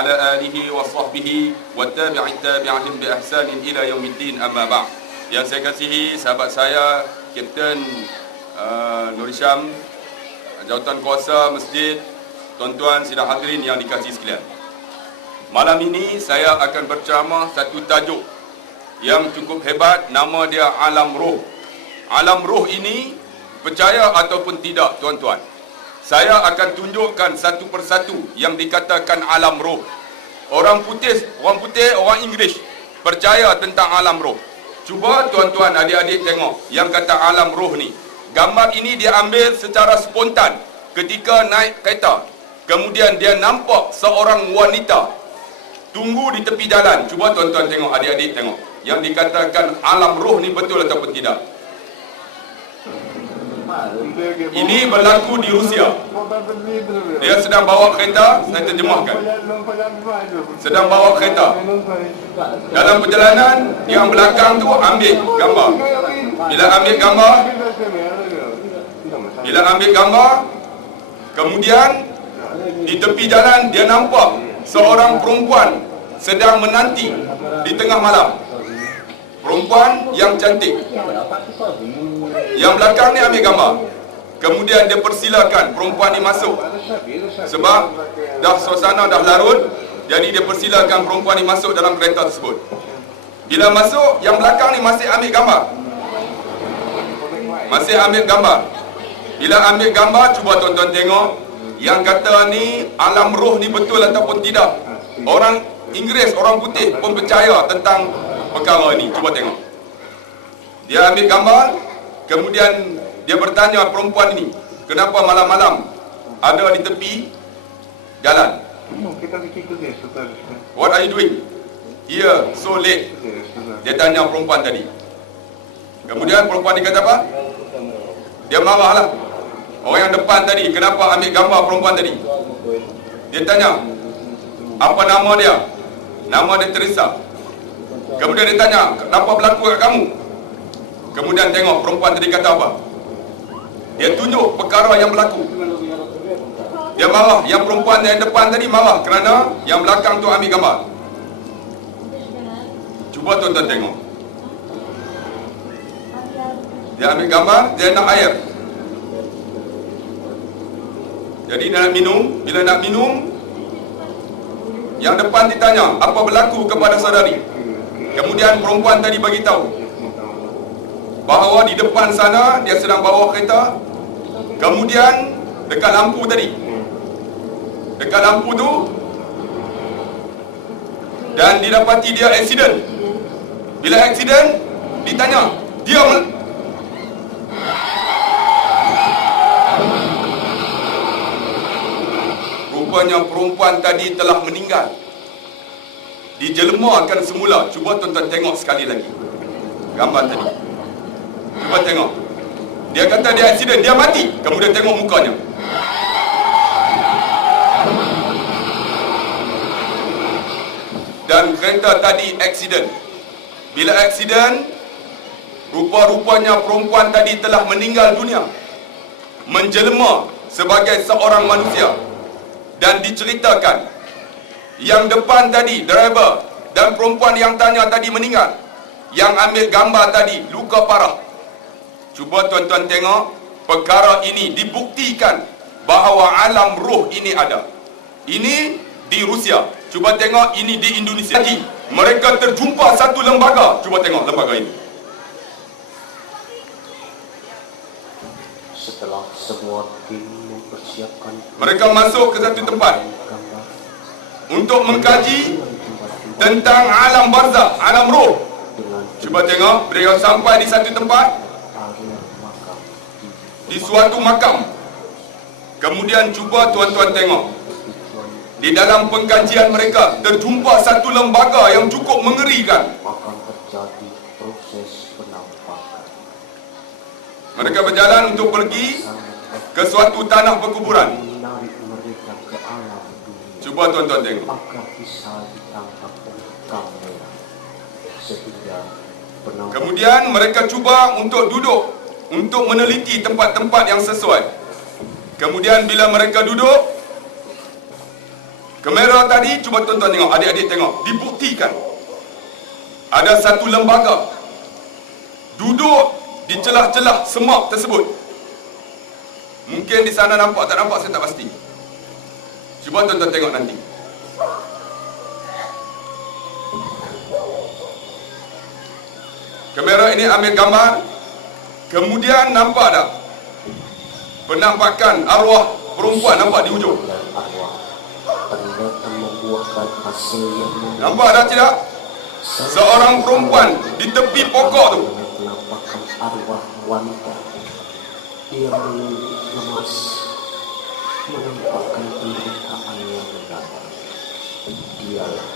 ala alihi wa sahbihi wa tabi'in tabi'ahum bi ihsanin ila yaumiddin, amma ba'd. Yang saya kasihi sahabat saya Kapten Nur Hisham, jawatan kuasa masjid, tuan-tuan sidang hadirin yang dikasihi sekalian. Malam ini saya akan berceramah satu tajuk yang cukup hebat, nama dia alam roh. Alam roh ini, percaya ataupun tidak tuan-tuan, saya akan tunjukkan satu persatu yang dikatakan alam roh. Orang putih, orang Inggeris percaya tentang alam roh. Cuba tuan-tuan adik-adik tengok yang kata alam roh ni. Gambar ini dia ambil secara spontan ketika naik kereta. Kemudian dia nampak seorang wanita tunggu di tepi jalan. Cuba tuan-tuan tengok, adik-adik tengok. Yang dikatakan alam roh ni betul ataupun tidak. Ini berlaku di Rusia. Dia sedang bawa kereta, saya terjemahkan. Sedang bawa kereta. Dalam perjalanan, yang belakang tu ambil gambar. Bila ambil gambar, kemudian di tepi jalan dia nampak seorang perempuan sedang menanti di tengah malam. Perempuan yang cantik. Yang belakang ni ambil gambar. Kemudian dia persilakan perempuan ni masuk. Sebab dah suasana dah larut, jadi dia persilakan perempuan ni masuk dalam kereta tersebut. Bila masuk, yang belakang ni masih ambil gambar. Bila ambil gambar, cuba tuan-tuan tengok. Yang kata ni alam roh ni betul ataupun tidak. Orang Inggeris, orang putih pun percaya tentang perkara ini. Cuba tengok. Dia ambil gambar, kemudian dia bertanya perempuan ini, kenapa malam-malam ada di tepi jalan? What are you doing here so late? Dia tanya perempuan tadi. Kemudian perempuan ni kata apa? Dia marahlah. Orang yang depan tadi, kenapa ambil gambar perempuan tadi? Dia tanya, apa nama dia? Nama dia Teresa. Kemudian dia tanya, kenapa berlaku kat kamu? Kemudian tengok perempuan tadi kata apa? Dia tunjuk perkara yang berlaku. Dia marah. Yang perempuan yang depan tadi marah kerana yang belakang tu ambil gambar. Cuba tuan-tuan tengok. Dia ambil gambar, dia nak air. Jadi dia nak minum. Bila nak minum, yang depan ditanya, apa berlaku kepada saudari? Kemudian perempuan tadi bagi tahu bahawa di depan sana dia sedang bawa kereta. Kemudian dekat lampu tadi, dekat lampu tu, dan didapati dia aksiden. Bila aksiden, ditanya, dia rupanya perempuan tadi telah meninggal. Dijelmakan semula. Cuba tuan-tuan tengok sekali lagi gambar tadi. Cuba tengok. Dia kata dia aksiden, dia mati. Kemudian tengok mukanya. Dan kereta tadi aksiden. Bila aksiden, rupa-rupanya perempuan tadi telah meninggal dunia, menjelma sebagai seorang manusia. Dan diceritakan, yang depan tadi, driver, dan perempuan yang tanya tadi meninggal. Yang ambil gambar tadi, luka parah. Cuba tuan-tuan tengok, perkara ini dibuktikan bahawa alam roh ini ada. Ini di Rusia. Cuba tengok, ini di Indonesia. Jadi, mereka terjumpa satu lembaga. Cuba tengok lembaga ini. Setelah semua tim mempersiapkan, mereka masuk ke satu tempat untuk mengkaji tentang alam barzakh, alam roh. Cuba tengok, mereka sampai di satu tempat, di suatu makam. Kemudian cuba tuan-tuan tengok, di dalam pengkajian mereka terjumpa satu lembaga yang cukup mengerikan. akan terjadi proses penampakan. Mereka berjalan untuk pergi ke suatu tanah perkuburan. Menarik mereka ke alam dunia. Cuba tuan-tuan tengok. Agar bisa ditangkap oleh kamera. Sehingga penampakan Kemudian mereka cuba untuk duduk, untuk meneliti tempat-tempat yang sesuai. Kemudian bila mereka duduk, Kamera tadi, cuba tuan-tuan tengok, adik-adik tengok, dibuktikan ada satu lembaga duduk di celah-celah semak tersebut. Mungkin di sana nampak, tak nampak saya tak pasti. Cuba tuan-tuan tengok nanti. Kamera ini ambil gambar, kemudian nampak tak penampakan arwah perempuan nampak di ujung? Arwah ternyata membuahkan hasil yang Nampak tak tidak? Seorang perempuan di tepi pokok tu. penampakan arwah wanita. Ia menunduk lemas, menampakkan penderitaan yang mendalam. Dialah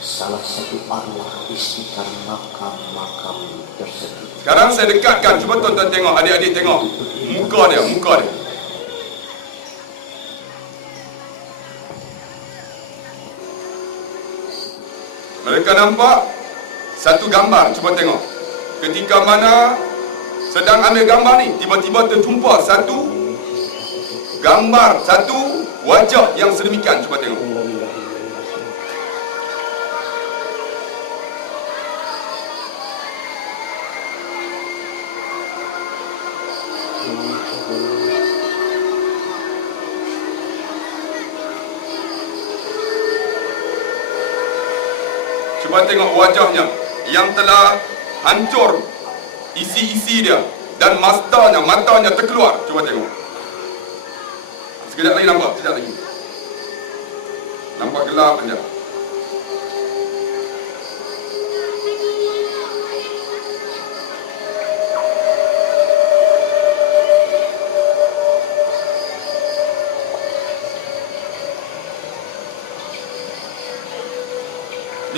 salah satu arwah di sekitar makam-makam tersebut. Sekarang saya dekatkan, cuba tuan-tuan tengok, adik-adik tengok muka dia, muka dia. Mereka nampak satu gambar, cuba tengok. Ketika mana sedang ambil gambar ni, tiba-tiba terjumpa satu gambar, satu wajah yang sedemikian, cuba tengok. Cuba tengok wajahnya yang telah hancur isi-isi dia dan matanya terkeluar. Cuba tengok. Sekejap lagi nampak, sekejap lagi. Nampak gelap saja.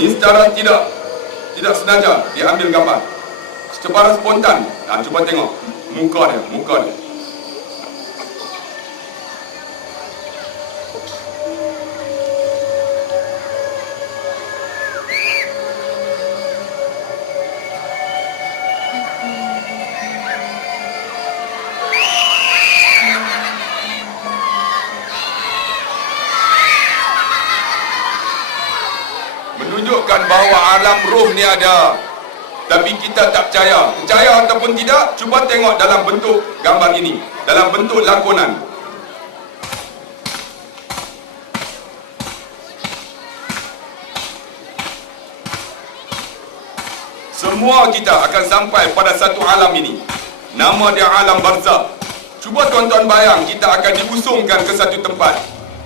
Ini secara tidak sengaja diambil gambar, secara spontan. Nah, cuba tengok muka dia, muka dia. Menunjukkan bahawa alam roh ni ada, tapi kita tak percaya. Percaya ataupun tidak, cuba tengok dalam bentuk gambar ini, dalam bentuk lakonan. Semua kita akan sampai pada satu alam ini. Nama dia alam barzakh. Cuba tuan-tuan bayang, kita akan diusungkan ke satu tempat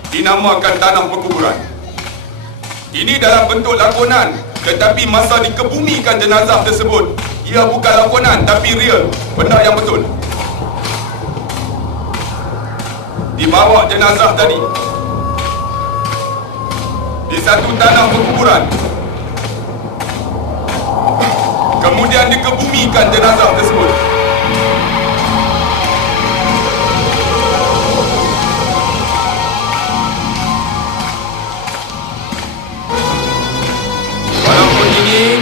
dinamakan tanah perkuburan. Ini dalam bentuk lakonan, tetapi masa dikebumikan jenazah tersebut, ia bukan lakonan tapi real, benda yang betul. Dibawa jenazah tadi di satu tanah perkuburan, kemudian dikebumikan jenazah tersebut.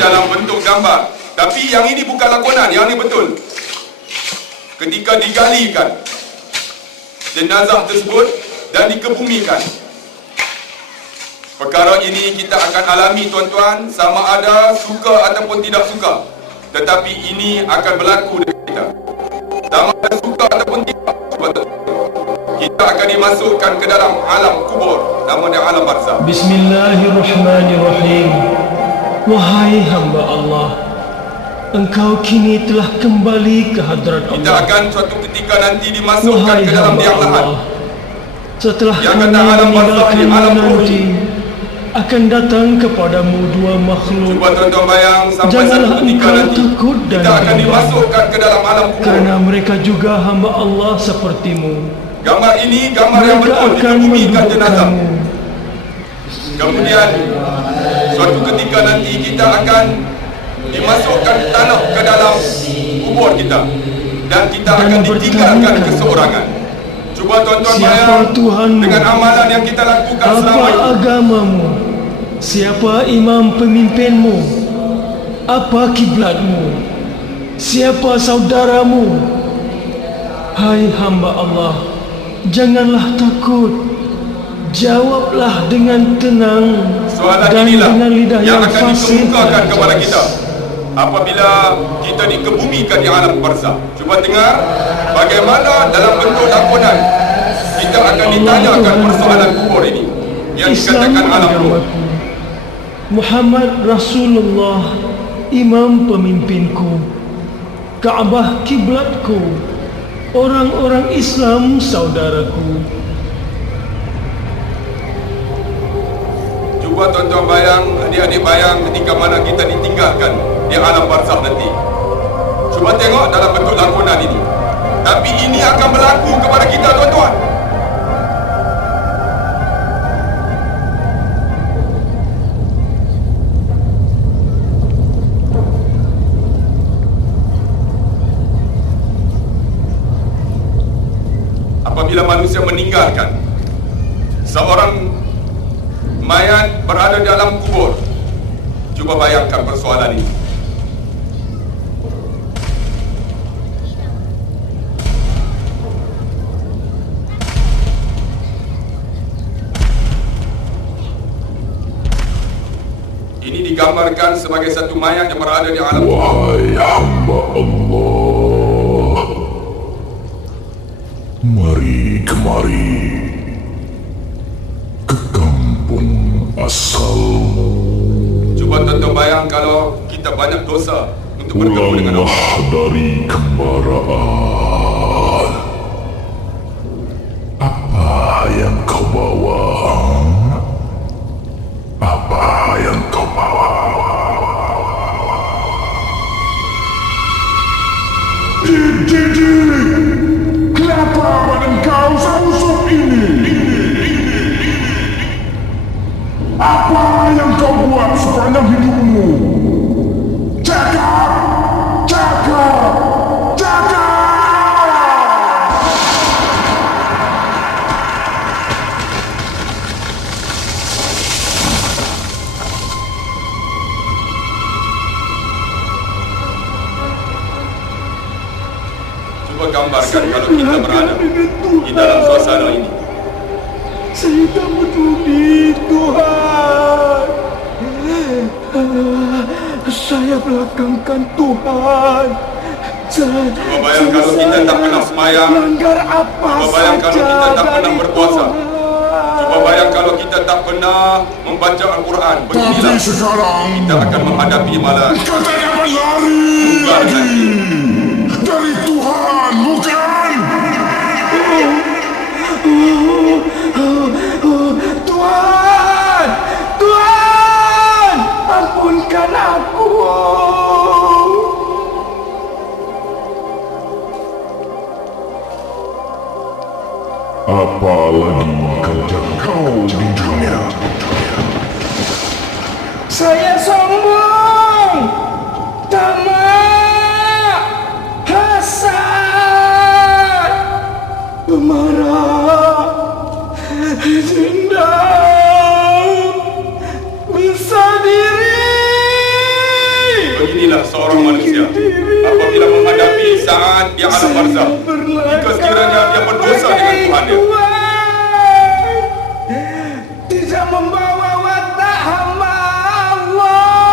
Dalam bentuk gambar, tapi yang ini bukan lakonan, yang ini betul. Ketika digalikan jenazah tersebut dan dikebumikan, perkara ini kita akan alami tuan-tuan, sama ada suka ataupun tidak suka, tetapi ini akan berlaku dengan kita. Sama ada suka ataupun tidak, kita akan dimasukkan ke dalam alam kubur, namanya alam barzakh. Bismillahirrahmanirrahim. Wahai hamba Allah, engkau kini telah kembali ke hadrat Kita Allah. akan suatu ketika nanti dimasukkan Wahai ke dalam hamba liang lahat. Allah, setelah Yang kami kata alam barzakh meninggalkan ni alam roh nanti, akan datang kepadamu dua makhluk. Cuba tuan-tuan bayang, sampai satu Janganlah ketika engkau nanti takut dan kita akan bimbang, dimasukkan ke dalam alam kubur. kerana mereka juga hamba Allah sepertimu. Gambar ini gambar yang Mereka betul, akan dikebumikan jenazah. mendudukkanmu. Kemudian suatu ketika nanti kita akan dimasukkan tanah ke dalam kubur kita, dan kita akan ditinggalkan keseorangan. Cuba tuan-tuan Siapa bayang Tuhanmu? dengan amalan yang kita lakukan selama Apa ini. agamamu? Siapa imam pemimpinmu? Apa kiblatmu? Siapa saudaramu? Hai hamba Allah, janganlah takut. Jawablah dengan tenang Soalan dan inilah dengan lidah yang yang akan fasih dikemukakan dan kepada jelas. kita apabila kita dikebumikan di alam barzah. Cuba dengar bagaimana dalam bentuk lakonan kita akan ditanyakan persoalan kubur ini yang Islam dikatakan alam ruh. agamaku, Muhammad Rasulullah imam pemimpinku, Kaabah kiblatku, orang-orang Islam saudaraku. Cuba tuan-tuan bayang, adik-adik bayang ketika mana kita ditinggalkan di alam barzah nanti. Cuba tengok dalam bentuk lakonan ini. Tapi ini akan berlaku kepada kita tuan-tuan. Apabila manusia meninggalkan seorang mayat berada di dalam kubur, cuba bayangkan persoalan ini. Ini digambarkan sebagai satu mayat yang berada di alam kubur. Wahai hamba Allah, mari kemari ke kampung asalmu. Cuba tuan-tuan bayang kalau kita banyak dosa untuk bertemu dengan Allah. Pulanglah dari kembaraan. Apa yang kau bawa? Apa yang kau bawa? Kenapa badan kau sebusuk ini? Apa yang kau buat sepanjang hidupmu? Cakap! Cakap! Cakap! Cuba gambarkan kalau kita berada di dalam suasana ini. Saya tak peduli, Tuhan. Saya belakangkan Tuhan. Cuba bayang kalau kita tak pernah semayang. Melanggar apa Cuba bayang kalau saja kita tak pernah dari berpuasa. Tuhan. Cuba bayang kalau kita tak pernah membaca Al-Quran. Beginilah Tapi sekarang kita akan menghadapi malam kau tak dapat lari tunggal nanti. dari Tuhan, bukan? Tuhan, Tuhan, ampunkan aku. Apa lagi kerja kau di dunia? Saya sombong, tamak, hasad, pemarah, dendam, bisa diri. Beginilah seorang manusia apabila menghadapi saat di alam barzah. Jika sekiranya dia berdosa dengan Tuhan dia, tidak membawa watak hamba Allah.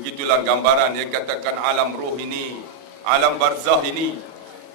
begitulah gambaran yang katakan alam ruh ini, alam barzah ini.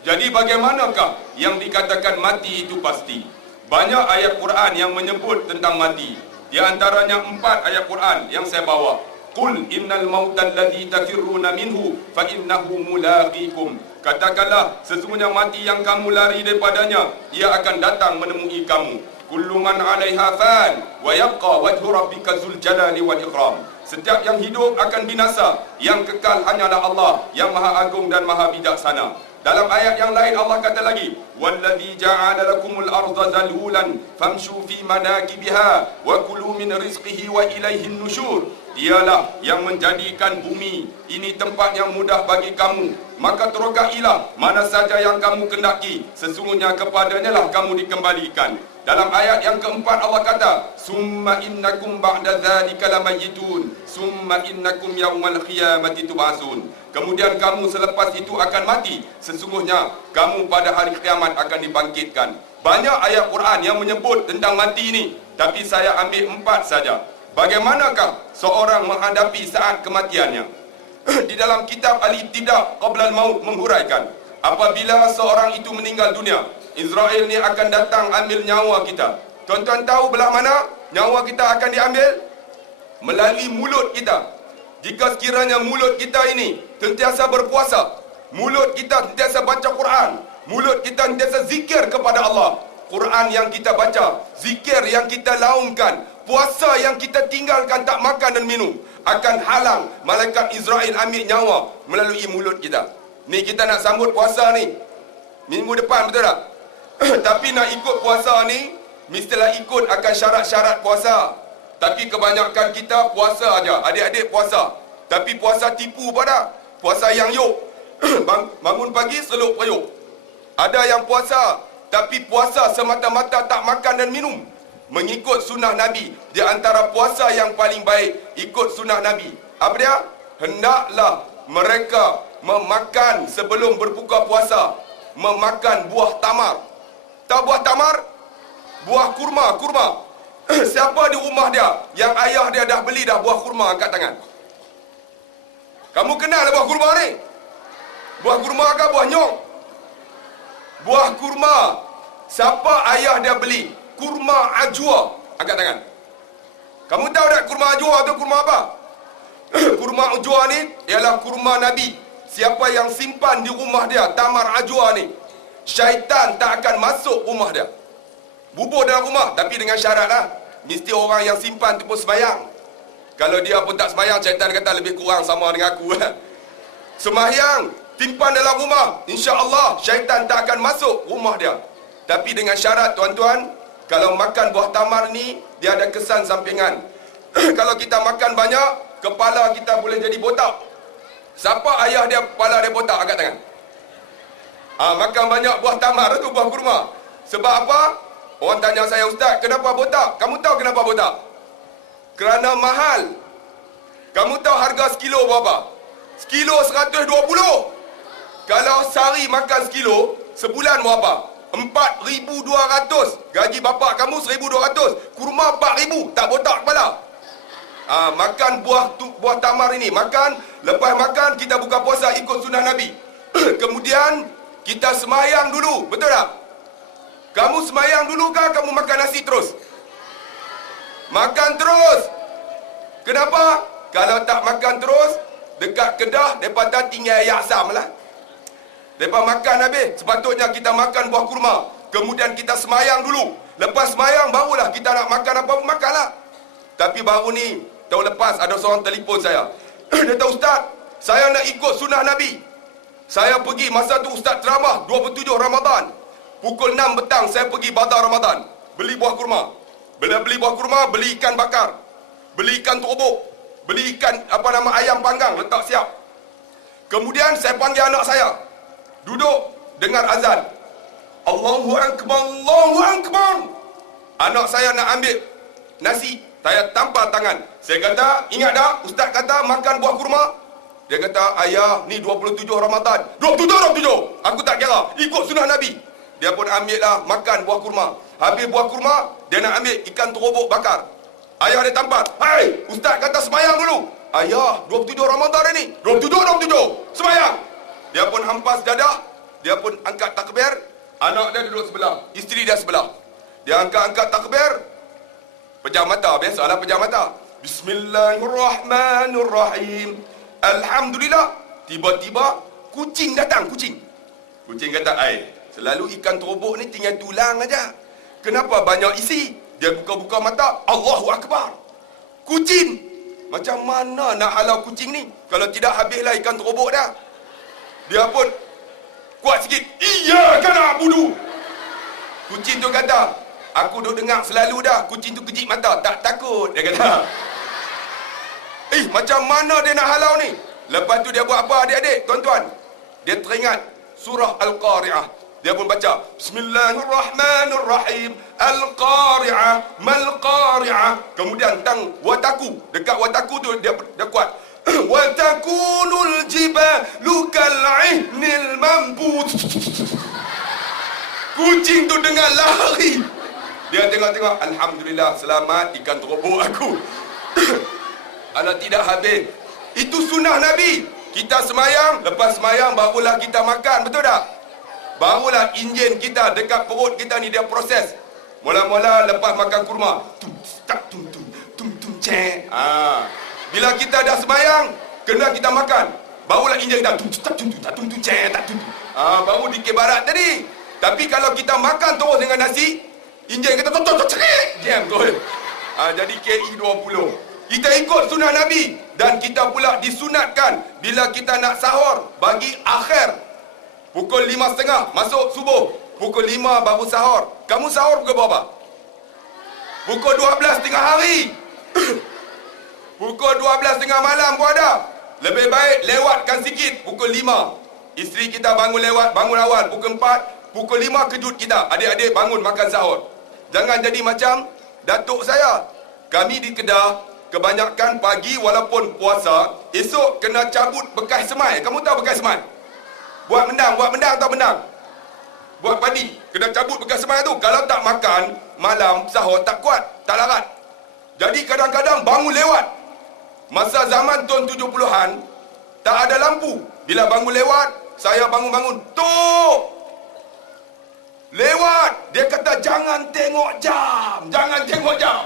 Jadi bagaimanakah yang dikatakan mati itu pasti? Banyak ayat Quran yang menyebut tentang mati. Di antaranya 4 ayat Quran yang saya bawa. Qul innal mautal ladzi tafirruna minhu fa innahu mulaqikum. Katakanlah sesungguhnya mati yang kamu lari daripadanya, ia akan datang menemui kamu. Kullu man 'alaiha fan wa yabqa wajhu rabbika dzul jalali wal ikram. Setiap yang hidup akan binasa, yang kekal hanyalah Allah yang Maha Agung dan Maha Bijaksana. Dalam ayat yang lain Allah kata lagi, "Walladzi ja'ala lakumul arda zalulan famshu fi manakibiha wa kulu min rizqihi wa ilaihin nusyur." Dialah yang menjadikan bumi ini tempat yang mudah bagi kamu. Maka terogailah mana saja yang kamu kendaki. Sesungguhnya kepadanya lah kamu dikembalikan. Dalam ayat yang keempat Allah kata, summa innakum ba'da dzalika lamayitun, summa innakum yaumal qiyamati tub'atsun. Kemudian kamu selepas itu akan mati. Sesungguhnya kamu pada hari kiamat akan dibangkitkan. Banyak ayat Quran yang menyebut tentang mati ini, tapi saya ambil 4 saja. Bagaimanakah seorang menghadapi saat kematiannya? Di dalam kitab Al-Ibtida' Qabla al-Maut menghuraikan, apabila seorang itu meninggal dunia, Israel ni akan datang ambil nyawa kita. Tuan-tuan tahu belah mana nyawa kita akan diambil? Melalui mulut kita. Jika sekiranya mulut kita ini sentiasa berpuasa, mulut kita sentiasa baca Quran, mulut kita sentiasa zikir kepada Allah, Quran yang kita baca, zikir yang kita laungkan, puasa yang kita tinggalkan, tak makan dan minum, akan halang malaikat Israel ambil nyawa melalui mulut kita. Ni kita nak sambut puasa ni minggu depan, betul tak? Tapi nak ikut puasa ni mestilah ikut akan syarat-syarat puasa. Tapi kebanyakan kita puasa aja, adik-adik puasa, tapi puasa tipu pada puasa yang yuk. Bangun pagi seluk periuk. Ada yang puasa tapi puasa semata-mata tak makan dan minum, mengikut sunnah Nabi. Di antara puasa yang paling baik ikut sunnah Nabi, apa dia? Hendaklah mereka memakan sebelum berbuka puasa, memakan buah tamar. Tahu buah tamar? Buah kurma. Siapa di rumah dia yang ayah dia dah beli dah buah kurma, angkat tangan. Kamu kenal buah kurma ni? Buah kurma ke buah nyong? Buah kurma. Siapa ayah dia beli? Kurma ajwa, angkat tangan. Kamu tahu tak kurma ajwa tu kurma apa? Kurma ajwa ni ialah kurma Nabi. Siapa yang simpan di rumah dia tamar ajwa ni, syaitan tak akan masuk rumah dia. Bubur dalam rumah, tapi dengan syarat lah, mesti orang yang simpan tu pun sembahyang. Kalau dia pun tak sembahyang, syaitan kata lebih kurang sama dengan aku. Sembahyang, timpan dalam rumah, insya-Allah syaitan tak akan masuk rumah dia. Tapi dengan syarat, tuan-tuan, kalau makan buah tamar ni, dia ada kesan sampingan. Kalau kita makan banyak, kepala kita boleh jadi botak. Siapa ayah dia kepala dia botak, angkat tangan. Makan banyak buah tamar tu, buah kurma. Sebab apa? Orang tanya saya, Ustaz, kenapa botak? Kamu tahu kenapa botak? Kerana mahal. Kamu tahu harga sekilo berapa? Sekilo 120. Kalau sehari makan sekilo, sebulan berapa? 4,200. Gaji bapak kamu 1,200. Kurma 4,000. Tak botak kepala. Makan buah tamar ini. Makan, lepas makan kita buka puasa ikut sunnah Nabi. Kemudian kita semayang dulu. Betul tak? Kamu semayang dulu ke kamu makan nasi terus? Makan terus. Kenapa? Kalau tak makan terus, dekat Kedah mereka tinggal air asam lah. Mereka makan habis. Sepatutnya kita makan buah kurma, kemudian kita semayang dulu. Lepas semayang barulah kita nak makan apa pun makanlah. Tapi baru ni tahun lepas ada seorang telefon saya. Dia kata, Ustaz, saya nak ikut sunnah Nabi. Saya pergi masa tu Ustaz ceramah 27 Ramadan. Pukul 6 petang saya pergi Bazar Ramadan, beli buah kurma. Bila beli buah kurma, beli ikan bakar, beli ikan terobok, beli ikan ayam panggang letak siap. Kemudian saya panggil anak saya, duduk dengar azan. Allahu Akbar, Allahu Akbar. Anak saya nak ambil nasi, saya tampar tangan. Saya kata, ingat tak Ustaz kata makan buah kurma? Dia kata, ayah, ni 27 Ramadan. 27. Aku tak kira, ikut sunnah Nabi. Dia pun ambil lah makan buah kurma. Habis buah kurma, dia nak ambil ikan terobok bakar. Ayah dia tampar. Hai, Ustaz kata semayang dulu. Ayah, 27 Ramadan ni. 27. Semayang. Dia pun hampas dadah. Dia pun angkat takbir. Anak dia duduk sebelah, isteri dia sebelah. Dia angkat takbir. Pejam mata, biasalah pejam mata. Bismillahirrahmanirrahim. Alhamdulillah. Tiba-tiba kucing datang, kucing. Kucing kata, selalu ikan terobok ni tinggal tulang aja. Kenapa banyak isi? Dia buka-buka mata, Allahu Akbar. Kucing. Macam mana nak halau kucing ni? Kalau tidak habislah ikan terobok dah. Dia pun kuat sikit. Iyyaka na'budu. Kucing tu kata, aku duk dengar selalu dah. Kucing tu kejip mata. Tak takut. Dia kata, Macam mana dia nak halau ni? Lepas tu dia buat apa adik-adik, tuan-tuan? Dia teringat surah Al-Qari'ah. Dia pun baca, Bismillahirrahmanirrahim, Al-Qari'ah, Mal-Qari'ah. Kemudian tang wataku. Dekat wataku tu dia kuat. Watakunul jibalu kal'ihnil manbut. Kucing tu dengar lari. Dia tengok-tengok, Alhamdulillah, selamat ikan terobok aku. Kalau tidak habis. Itu sunnah Nabi. Kita semayang, lepas semayang barulah kita makan, betul tak? Barulah enjin kita dekat perut kita ni dia proses. Mula-mula lepas makan kurma, bila kita dah semayang, kena kita makan, barulah enjin kita baru di kebarat tadi. Tapi kalau kita makan terus dengan nasi, enjin kita jam tu. Jadi KI 20. Kita ikut sunnah Nabi. Dan kita pula disunatkan bila kita nak sahur bagi akhir. Pukul 5.30 masuk subuh. Pukul 5 baru sahur. Kamu sahur pukul berapa? Pukul 12 tengah hari. Pukul 12 tengah malam pun ada. Lebih baik lewatkan sikit. Pukul 5 isteri kita bangun awal. Pukul 4, pukul 5 kejut kita. Adik-adik bangun makan sahur. Jangan jadi macam datuk saya. Kami di Kedah kebanyakan pagi walaupun puasa, esok kena cabut bekas semai. Kamu tahu bekas semai? Buat mendang atau bendang? Buat padi, kena cabut bekas semai tu. Kalau tak makan, malam sahur tak kuat, tak larat. Jadi kadang-kadang bangun lewat. Masa zaman tahun 70-an, tak ada lampu. Bila bangun lewat, saya bangun-bangun. Tok! Lewat! Dia kata, jangan tengok jam. Jangan tengok jam.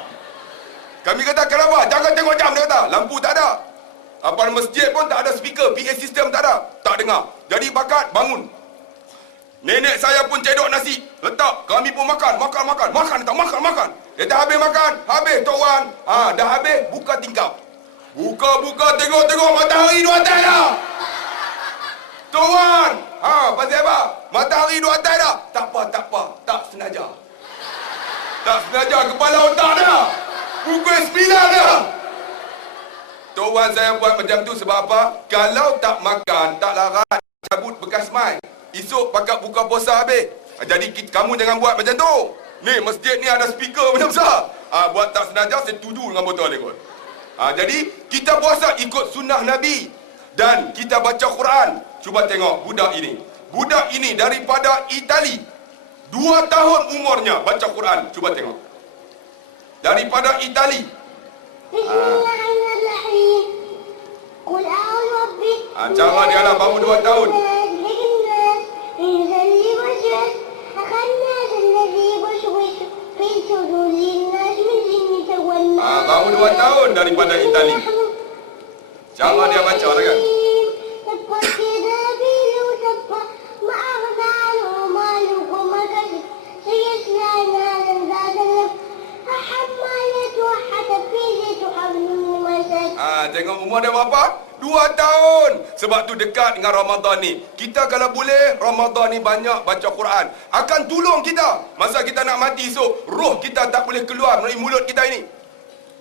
Kami kata, kenapa? Jangan tengok jam, dia kata. Lampu tak ada. Apa masjid pun tak ada speaker. PA system tak ada. Tak dengar. Jadi bakat, bangun. Nenek saya pun cedok nasi. Letak. Kami pun makan. Makan. Dia dah habis makan. Habis, Tok Wan. Dah habis, buka tingkap. Buka, tengok matahari dua atas dah. Tok Wan. Pasal apa? Matahari dua atas dah. Tak apa. Tak sengaja. Kepala otak dah. Pukul 9 dah. Tok Wan saya buat macam tu sebab apa? Kalau tak makan, tak larat, cabut bekas mai. Esok pakat buka puasa habis. Jadi kamu jangan buat macam tu. Ni masjid ni ada speaker macam besar. Buat tak sengaja, saya tuju dengan botol ni kot. Jadi kita puasa ikut sunnah Nabi. Dan kita baca Quran. Cuba tengok budak ini. Budak ini daripada Itali. 2 tahun umurnya baca Quran. Cuba tengok. Daripada Itali. Bismillahirrahmanirrahim. Qul a'udzu rabbi. Cara dia lah baru 2 tahun. Baru 2 tahun daripada Itali. Cara dia baca lah kan. Tengok umur dia berapa? 2 tahun. Sebab tu dekat dengan Ramadan ni. Kita kalau boleh, Ramadan ni banyak baca Quran. Akan tolong kita. Masa kita nak mati esok, roh kita tak boleh keluar melalui mulut kita ini.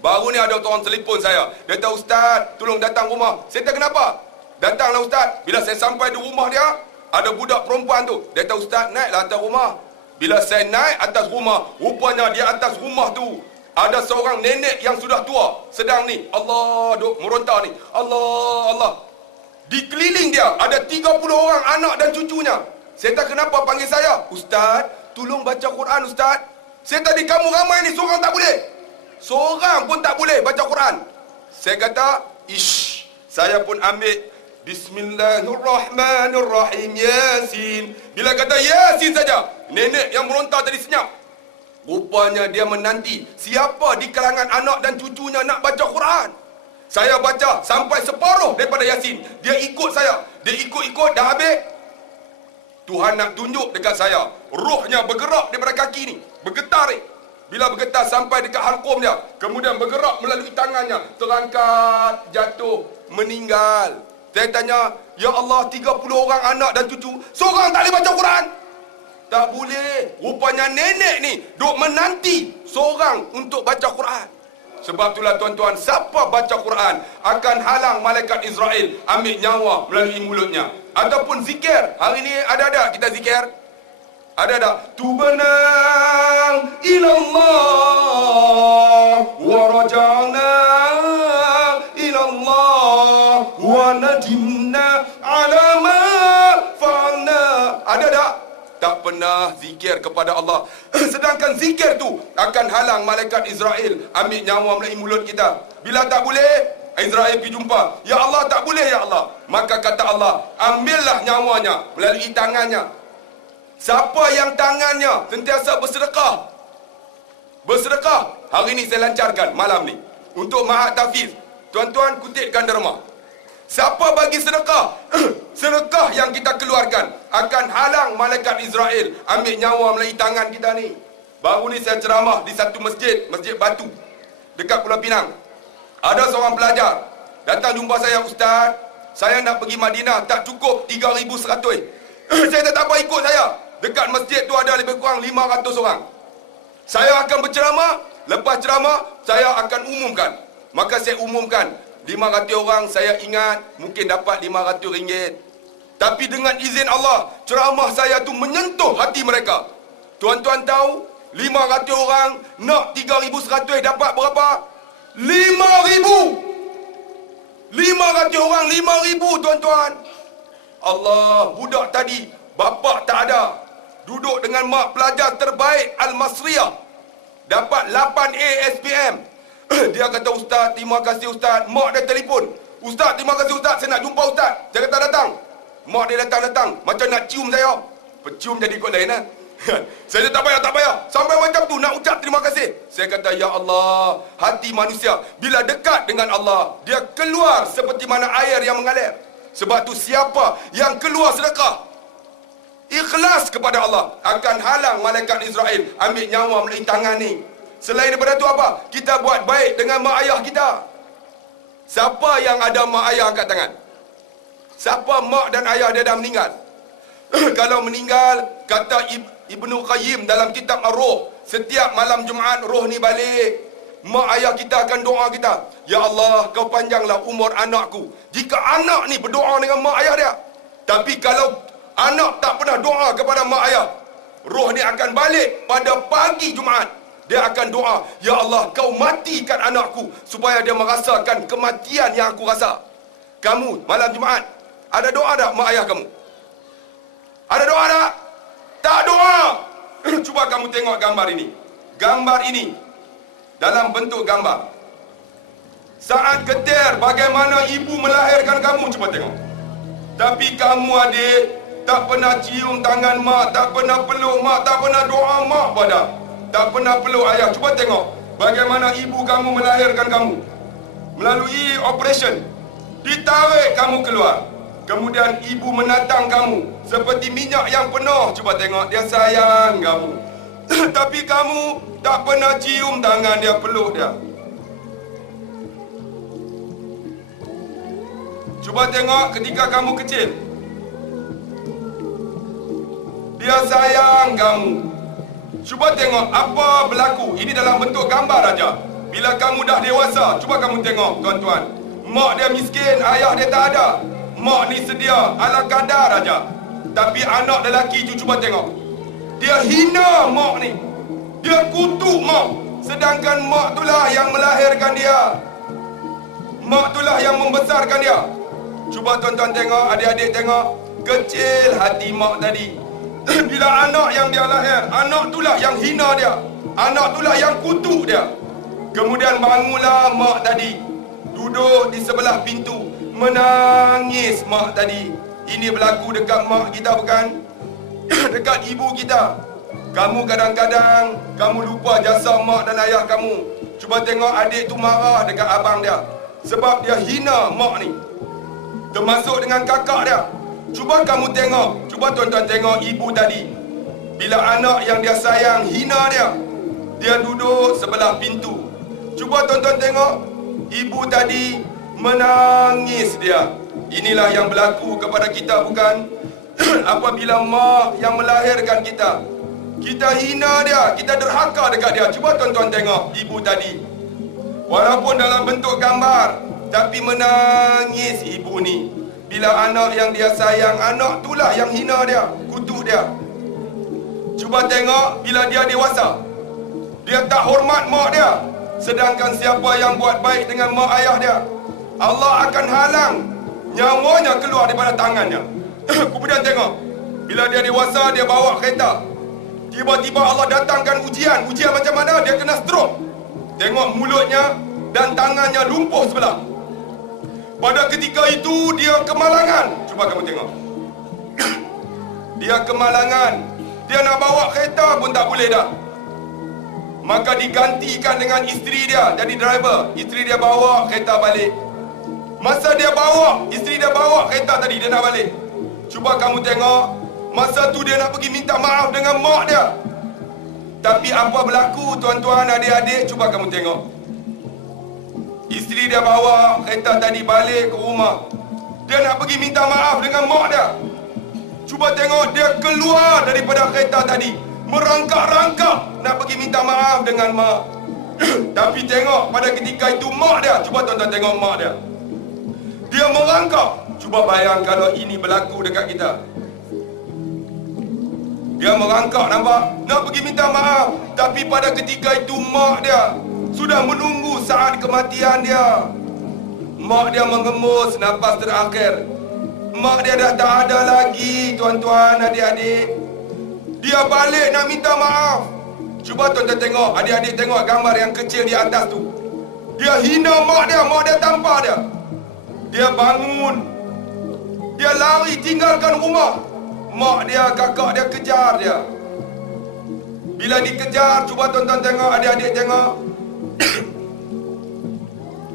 Baru ni ada orang telefon saya. Dia kata, Ustaz, tolong datang rumah. Saya kata, kenapa? Datanglah Ustaz. Bila saya sampai di rumah dia, ada budak perempuan tu. Dia kata, Ustaz, naiklah atas rumah. Bila saya naik atas rumah, rupanya di atas rumah tu ada seorang nenek yang sudah tua. Sedang ni, Allah, duk meronta ni. Allah. Di keliling dia, ada 30 orang anak dan cucunya. Saya kata, kenapa panggil saya? Ustaz, tolong baca Quran, Ustaz. Saya tadi kamu ramai ni, seorang tak boleh. Seorang pun tak boleh baca Quran. Saya kata, saya pun ambil Bismillahirrahmanirrahim, Yasin. Bila kata Yasin saja, nenek yang meronta tadi senyap. Rupanya dia menanti siapa di kalangan anak dan cucunya nak baca Quran. Saya baca sampai separuh daripada Yasin. Dia ikut saya. Dia ikut dah habis. Tuhan nak tunjuk dekat saya. Rohnya bergerak daripada kaki ni. Bergetar ni. Bila bergetar sampai dekat halqum dia. Kemudian bergerak melalui tangannya. Terangkat, jatuh, meninggal. Saya tanya, Ya Allah, 30 orang anak dan cucu. Seorang tak boleh baca Quran. Tak boleh. Rupanya nenek ni duk menanti seorang untuk baca Quran. Sebab itulah tuan-tuan, siapa baca Quran akan halang malaikat Israel ambil nyawa melalui mulutnya. Ataupun zikir. Hari ini ada kita zikir? Ada. Tu benang ilallah wa raja'na ilallah wa nadimna ala ma fa'alna. Ada tak? Tak pernah zikir kepada Allah. Sedangkan zikir tu akan halang malaikat Israel ambil nyawa melalui mulut kita. Bila tak boleh, Israel pergi jumpa. Ya Allah, tak boleh ya Allah. Maka kata Allah, ambillah nyawanya melalui tangannya. Siapa yang tangannya sentiasa bersedekah? Bersedekah. Hari ini saya lancarkan malam ni untuk Mahat Tafiz. Tuan-tuan kutipkan di rumah. Siapa bagi sedekah? Sedekah yang kita keluarkan akan halang malaikat Israel ambil nyawa melalui tangan kita ni. Baru ni saya ceramah di satu masjid, Masjid Batu, dekat Pulau Pinang. Ada seorang pelajar datang jumpa saya, Ustaz, saya nak pergi Madinah, tak cukup 3,100. Saya tak apa, ikut saya. Dekat masjid tu ada lebih kurang 500 orang. Saya akan berceramah, lepas ceramah saya akan umumkan. Maka saya umumkan 500 orang, saya ingat mungkin dapat RM500. Tapi dengan izin Allah, ceramah saya tu menyentuh hati mereka. Tuan-tuan tahu, 500 orang nak 3,100 dapat berapa? 5,000. 500 orang 5,000 tuan-tuan. Allah, budak tadi bapa tak ada, duduk dengan mak pelajar terbaik Al-Masriyah, dapat 8A SPM. Dia kata, Ustaz, terima kasih Ustaz. Mak dia telefon, Ustaz, terima kasih Ustaz, saya nak jumpa Ustaz. Saya kata datang. Mak dia datang, macam nak cium saya. Pecium jadi kot lain lah. Saya kata tak payah. Sampai macam tu nak ucap terima kasih. Saya kata, ya Allah, hati manusia bila dekat dengan Allah, dia keluar seperti mana air yang mengalir. Sebab tu siapa yang keluar sedekah ikhlas kepada Allah akan halang malaikat Israel ambil nyawa melalui tangan ni. Selain daripada tu apa? Kita buat baik dengan mak ayah kita. Siapa yang ada mak ayah angkat tangan? Siapa mak dan ayah dia dah meninggal? Kalau meninggal, kata Ibnu Qayyim dalam kitab Ar-Ruh, setiap malam Jumaat roh ni balik, mak ayah kita akan doa kita, ya Allah, kau panjanglah umur anakku. Jika anak ni berdoa dengan mak ayah dia. Tapi kalau anak tak pernah doa kepada mak ayah, roh ni akan balik pada pagi Jumaat. Dia akan doa, ya Allah, kau matikan anakku supaya dia merasakan kematian yang aku rasa. Kamu malam Jumaat ada doa tak mak ayah kamu? Ada doa tak? Tak doa. Cuba kamu tengok gambar ini. Gambar ini dalam bentuk gambar. Saat getir bagaimana ibu melahirkan kamu, cuba tengok. Tapi kamu adik tak pernah cium tangan mak, tak pernah peluk mak, tak pernah doa mak pada, tak pernah peluk ayah. Cuba tengok bagaimana ibu kamu melahirkan kamu. Melalui operation, ditarik kamu keluar. Kemudian ibu menatang kamu seperti minyak yang penuh. Cuba tengok, dia sayang kamu. Tapi kamu tak pernah cium tangan dia, peluk dia. Cuba tengok ketika kamu kecil, dia sayang kamu. Cuba tengok apa berlaku. Ini dalam bentuk gambar aja. Bila kamu dah dewasa, cuba kamu tengok tuan-tuan. Mak dia miskin, ayah dia tak ada. Mak ni sedia ala kadar aja. Tapi anak lelaki tu cuba tengok, dia hina mak ni, dia kutuk mak. Sedangkan mak itulah yang melahirkan dia, mak itulah yang membesarkan dia. Cuba tuan-tuan tengok, adik-adik tengok, kecil hati mak tadi. Bila anak yang dia lahir, anak itulah yang hina dia, anak itulah yang kutuk dia. Kemudian bangunlah mak tadi, duduk di sebelah pintu, menangis mak tadi. Ini berlaku dekat mak kita bukan? Dekat ibu kita. Kamu kadang-kadang kamu lupa jasa mak dan ayah kamu. Cuba tengok adik tu marah dekat abang dia sebab dia hina mak ni. Termasuk dengan kakak dia. Cuba kamu tengok, cuba tuan-tuan tengok ibu tadi. Bila anak yang dia sayang hina dia, dia duduk sebelah pintu. Cuba tuan-tuan tengok, ibu tadi menangis dia. Inilah yang berlaku kepada kita bukan? Apabila mak yang melahirkan kita, kita hina dia, kita derhaka dekat dia. Cuba tuan-tuan tengok ibu tadi. Walaupun dalam bentuk gambar, tapi menangis ibu ni. Bila anak yang dia sayang, anak itulah yang hina dia, kutuk dia. Cuba tengok bila dia dewasa, dia tak hormat mak dia. Sedangkan siapa yang buat baik dengan mak ayah dia, Allah akan halang nyawanya keluar daripada tangannya. Kemudian tengok, bila dia dewasa, dia bawa kereta. Tiba-tiba Allah datangkan ujian. Ujian macam mana? Dia kena stroke. Tengok mulutnya dan tangannya lumpuh sebelah. Pada ketika itu dia kemalangan. Cuba kamu tengok. Dia kemalangan. Dia nak bawa kereta pun tak boleh dah. Maka digantikan dengan isteri dia jadi driver. Isteri dia bawa kereta balik. Masa dia bawa, isteri dia bawa kereta tadi, dia nak balik. Cuba kamu tengok, masa tu dia nak pergi minta maaf dengan mak dia. Tapi apa berlaku tuan-tuan, adik-adik? Cuba kamu tengok. Isteri dia bawa kereta tadi balik ke rumah. Dia nak pergi minta maaf dengan mak dia. Cuba tengok, dia keluar daripada kereta tadi, merangkak-rangkak nak pergi minta maaf dengan mak. Tapi tengok, pada ketika itu mak dia, cuba tuan-tuan tengok mak dia. Dia merangkak. Cuba bayang kalau ini berlaku dekat kita. Dia merangkak, nampak? Nak pergi minta maaf. Tapi pada ketika itu mak dia sudah menunggu saat kematian dia. Mak dia mengemus nafas terakhir. Mak dia dah tak ada lagi, tuan-tuan, adik-adik. Dia balik nak minta maaf. Cuba tuan-tuan tengok, adik-adik tengok gambar yang kecil di atas tu. Dia hina mak dia tampar dia. Dia bangun. Dia lari tinggalkan rumah. Mak dia, kakak dia kejar dia. Bila dikejar, cuba tuan-tuan tengok, adik-adik tengok.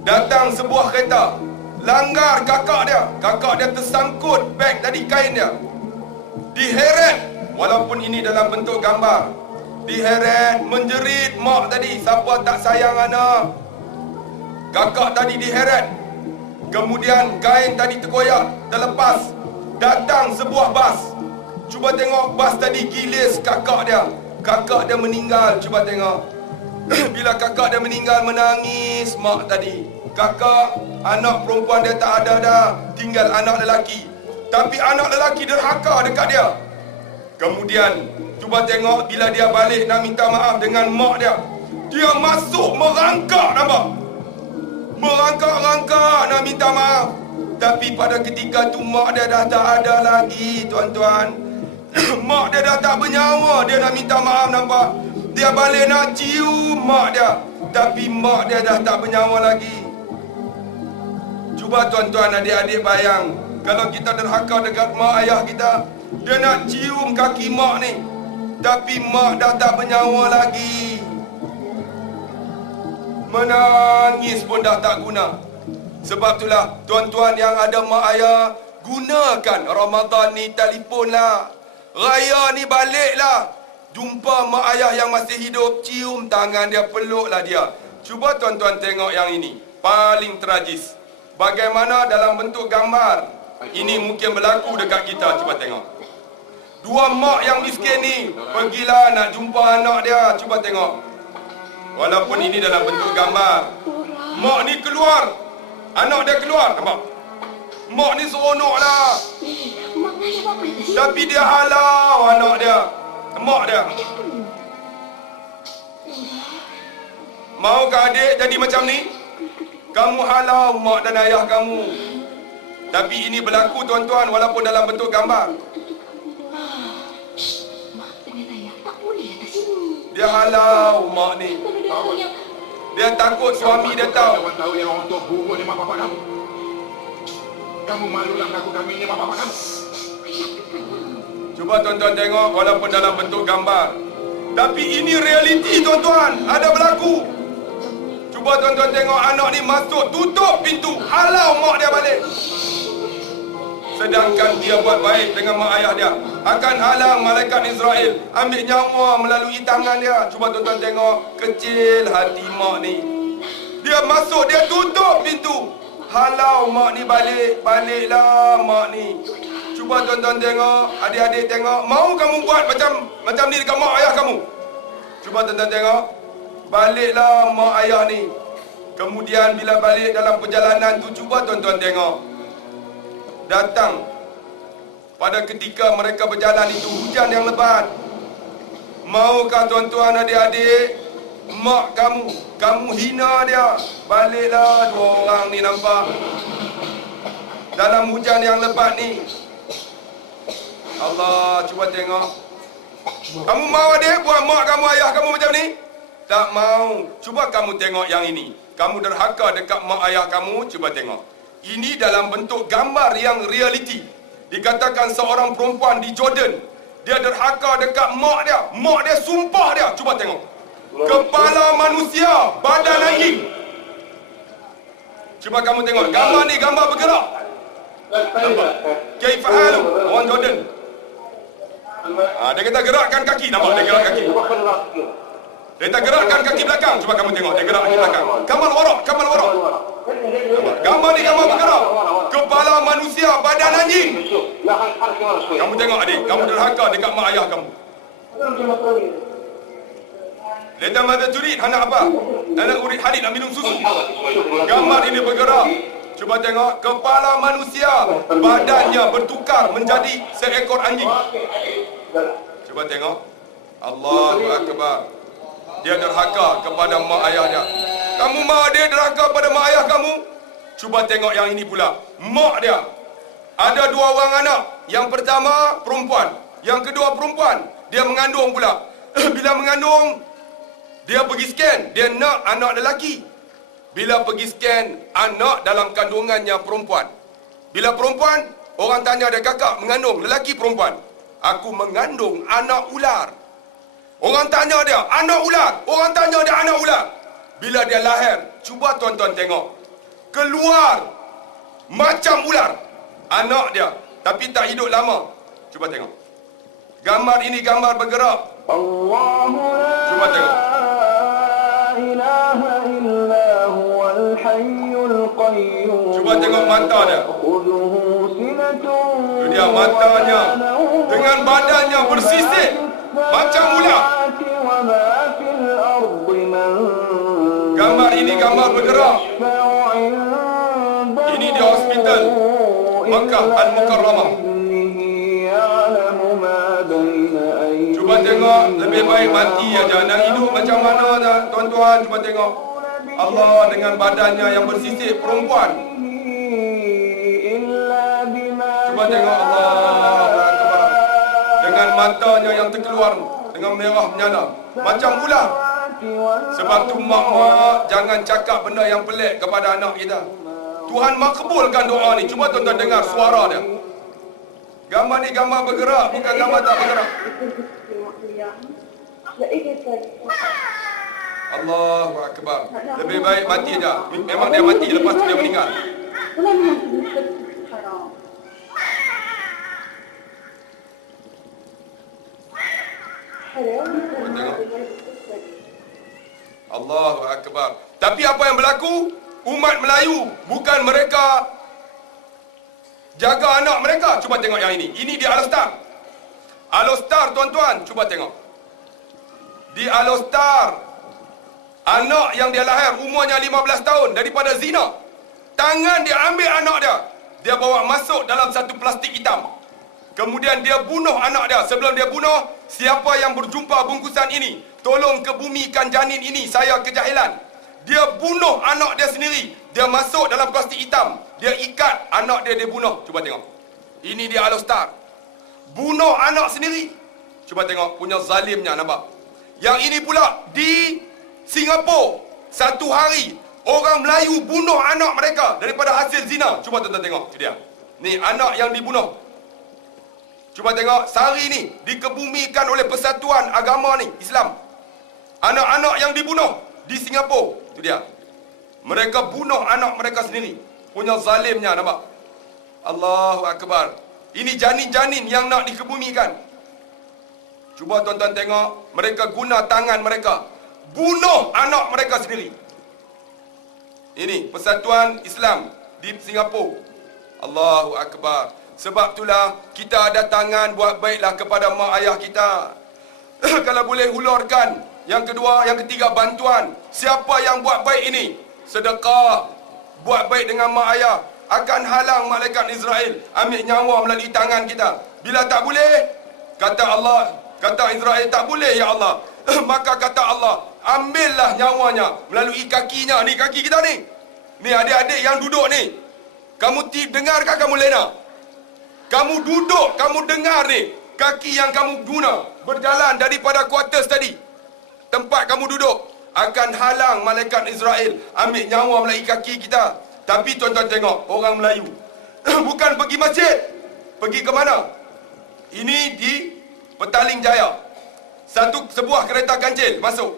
Datang sebuah kereta, langgar kakak dia. Kakak dia tersangkut beg tadi, kain dia. Diheret, walaupun ini dalam bentuk gambar. Diheret, menjerit mak tadi, siapa tak sayang anak. Kakak tadi diheret. Kemudian kain tadi terkoyak, terlepas. Datang sebuah bas. Cuba tengok bas tadi gilis kakak dia. Kakak dia meninggal, cuba tengok. Bila kakak dia meninggal, menangis mak tadi. Kakak, anak perempuan dia tak ada dah, tinggal anak lelaki. Tapi anak lelaki derhaka dekat dia. Kemudian cuba tengok bila dia balik nak minta maaf dengan mak dia. Dia masuk merangkak, nampak? Merangkak-rangkak nak minta maaf. Tapi pada ketika tu mak dia dah tak ada lagi, tuan-tuan. Mak dia dah tak bernyawa. Dia nak minta maaf, nampak? Dia balik nak cium mak dia. Tapi mak dia dah tak bernyawa lagi. Cuba tuan-tuan, adik-adik bayang, kalau kita derhaka dekat mak ayah kita, dia nak cium kaki mak ni, tapi mak dah tak bernyawa lagi. Menangis pun dah tak guna. Sebab itulah tuan-tuan yang ada mak ayah, gunakan Ramadan ni, telefonlah. Raya ni baliklah. Jumpa mak ayah yang masih hidup, cium tangan dia, peluklah dia. Cuba tuan-tuan tengok yang ini, paling tragis. Bagaimana dalam bentuk gambar. Ini mungkin berlaku dekat kita, cuba tengok. Dua mak yang miskin ni pergilah nak jumpa anak dia, cuba tengok. Walaupun ini dalam bentuk gambar. Mak ni keluar, anak dia keluar, nampak? Mak ni seronok lah. Mak ayah buat apa sih? Tapi dia halau anak dia, mak dia. Maukah adik jadi macam ni? Kamu halau mak dan ayah kamu. Tapi ini berlaku, tuan-tuan, walaupun dalam bentuk gambar. Mak dengan ayah tak boleh atas sini. Dia halau mak ni. Dia takut suami dia tahu. Kamu tahu yang orang tua buruk ni mak bapak kamu. Kamu malu nak mengaku kami ni mak bapak kamu. Cuba tuan-tuan tengok, walaupun dalam bentuk gambar. Tapi ini realiti, tuan-tuan. Ada berlaku. Cuba tuan-tuan tengok, anak ni masuk, tutup pintu, halau mak dia balik. Sedangkan dia buat baik dengan mak ayah dia, akan halang malaikat Israel ambil nyawa melalui tangan dia. Cuba tuan-tuan tengok, kecil hati mak ni. Dia masuk, dia tutup pintu, halau mak ni balik. Baliklah mak ni. Cuba tuan-tuan tengok, adik-adik tengok, mau kamu buat macam ni dekat mak ayah kamu? Cuba tuan-tuan tengok, baliklah mak ayah ni. Kemudian bila balik dalam perjalanan tu, cuba tuan-tuan tengok. Datang pada ketika mereka berjalan itu hujan yang lebat. Maukah tuan-tuan adik-adik, mak kamu hina dia? Baliklah dua orang ni nampak dalam hujan yang lebat ni. Allah, cuba tengok. Kamu mau adik buat mak kamu, ayah kamu macam ni? Tak mau. Cuba kamu tengok yang ini. Kamu derhaka dekat mak ayah kamu, cuba tengok. Ini dalam bentuk gambar yang realiti. Dikatakan seorang perempuan di Jordan, dia derhaka dekat mak dia. Mak dia sumpah dia. Cuba tengok. Kepala manusia, badan anjing. Cuba kamu tengok. Gambar ni gambar bergerak. Nampak? Kaifa halu? Orang Jordan. Dia kata gerakkan kaki. Nampak? Dia gerak kaki. Dia tak gerakkan kaki belakang. Cuba kamu tengok. Dia gerak kaki belakang. Kamal warak. Gambar ni gambar bergerak. Kepala manusia, badan anjing. Kamu tengok adik. Kamu derhaka dekat mak ayah kamu. Leta mata turid. Anak apa? Anak urid halid nak minum susu. Gambar ini bergerak. Cuba tengok. Kepala manusia, badannya bertukar menjadi seekor anjing. Cuba tengok. Allahu Akbar. Dia derhaka kepada mak ayah dia. Kamu mak dia derhaka pada mak ayah kamu? Cuba tengok yang ini pula. Mak dia ada dua orang anak. Yang pertama perempuan, yang kedua perempuan. Dia mengandung pula. Bila mengandung, dia pergi scan, dia nak anak lelaki. Bila pergi scan, anak dalam kandungannya perempuan. Bila perempuan, orang tanya dia, kakak mengandung lelaki perempuan? Aku mengandung anak ular. Orang tanya dia, anak ular. Orang tanya dia, anak ular. Bila dia lahir, cuba tuan-tuan tengok. Keluar macam ular. Anak dia. Tapi tak hidup lama. Cuba tengok. Gambar ini gambar bergerak. Cuba tengok. Cuba tengok mata dia. Itu dia matanya. Dengan badannya bersisik macam ular. Gambar ini gambar bergerak. Ini di hospital Makkah Al-Mukarramah. Cuba tengok, lebih baik mati aja. Nak hidup macam mana tuan-tuan? Cuba tengok. Allah dengan badannya yang bersisik perempuan. Cuba tengok Allah. Dengan matanya yang terkeluar dengan merah menyala macam ular. Sebab tu mak-mak jangan cakap benda yang pelik kepada anak kita. Tuhan makbulkan doa ni. Cuba tuan-tuan dengar suara dia. Gambar ni gambar bergerak, bukan gambar tak bergerak. Allahu Akbar. Lebih baik mati aja. Memang dia mati, lepas tu dia meninggal. Tengok. Allahu Akbar. Tapi apa yang berlaku? Umat Melayu, bukan mereka jaga anak mereka. Cuba tengok yang ini. Ini di Alostar. Alostar tuan-tuan, cuba tengok. Di Alostar, anak yang dia lahir umurnya 15 tahun daripada zina. Tangan dia ambil anak dia. Dia bawa masuk dalam satu plastik hitam. Kemudian dia bunuh anak dia. Sebelum dia bunuh, siapa yang berjumpa bungkusan ini, tolong kebumikan janin ini, saya kejahilan. Dia bunuh anak dia sendiri. Dia masuk dalam plastik hitam. Dia ikat anak dia, dia bunuh. Cuba tengok. Ini dia Alostar. Bunuh anak sendiri. Cuba tengok punya zalimnya, nampak? Yang ini pula di Singapura. Satu hari orang Melayu bunuh anak mereka daripada hasil zina. Cuba tuan-tuan tengok. Itu dia. Ni anak yang dibunuh. Cuba tengok. Sehari ni dikebumikan oleh Persatuan Agama ni, Islam. Anak-anak yang dibunuh di Singapura. Itu dia. Mereka bunuh anak mereka sendiri. Punya zalimnya, nampak? Allahu Akbar. Ini janin-janin yang nak dikebumikan. Cuba tuan-tuan tengok. Mereka guna tangan mereka bunuh anak mereka sendiri. Ini Persatuan Islam di Singapura. Allahu Akbar. Sebab itulah kita ada tangan buat baiklah kepada mak ayah kita. Kalau boleh hulurkan. Yang kedua, yang ketiga, bantuan. Siapa yang buat baik ini, sedekah, buat baik dengan mak ayah, akan halang malaikat Israel ambil nyawa melalui tangan kita. Bila tak boleh, kata Israel, tak boleh ya Allah. Maka kata Allah, ambillah nyawanya melalui kakinya. Ni kaki kita ni. Ni adik-adik yang duduk ni. Kamu dengarkah kamu lena? Kamu duduk, kamu dengar ni. Kaki yang kamu guna berjalan daripada quarters tadi, tempat kamu duduk, akan halang malaikat Israel ambil nyawa melalui kaki kita. Tapi tuan-tuan tengok, orang Melayu bukan pergi masjid. Pergi ke mana? Ini di Petaling Jaya. Sebuah kereta kancil masuk.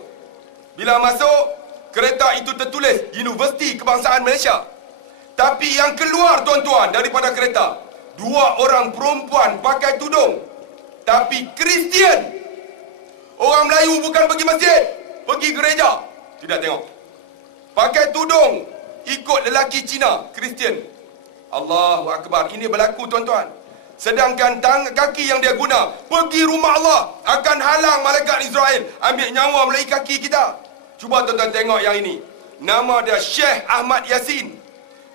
Bila masuk, kereta itu tertulis Universiti Kebangsaan Malaysia. Tapi yang keluar tuan-tuan daripada kereta, 2 orang perempuan pakai tudung, tapi Kristian. Orang Melayu bukan pergi masjid, pergi gereja. Tidak tengok. Pakai tudung, ikut lelaki Cina, Kristian. Allahu Akbar. Ini berlaku tuan-tuan. Sedangkan kaki yang dia guna pergi rumah Allah, akan halang malaikat Israel ambil nyawa melalui kaki kita. Cuba tuan-tuan tengok yang ini. Nama dia Syekh Ahmad Yasin.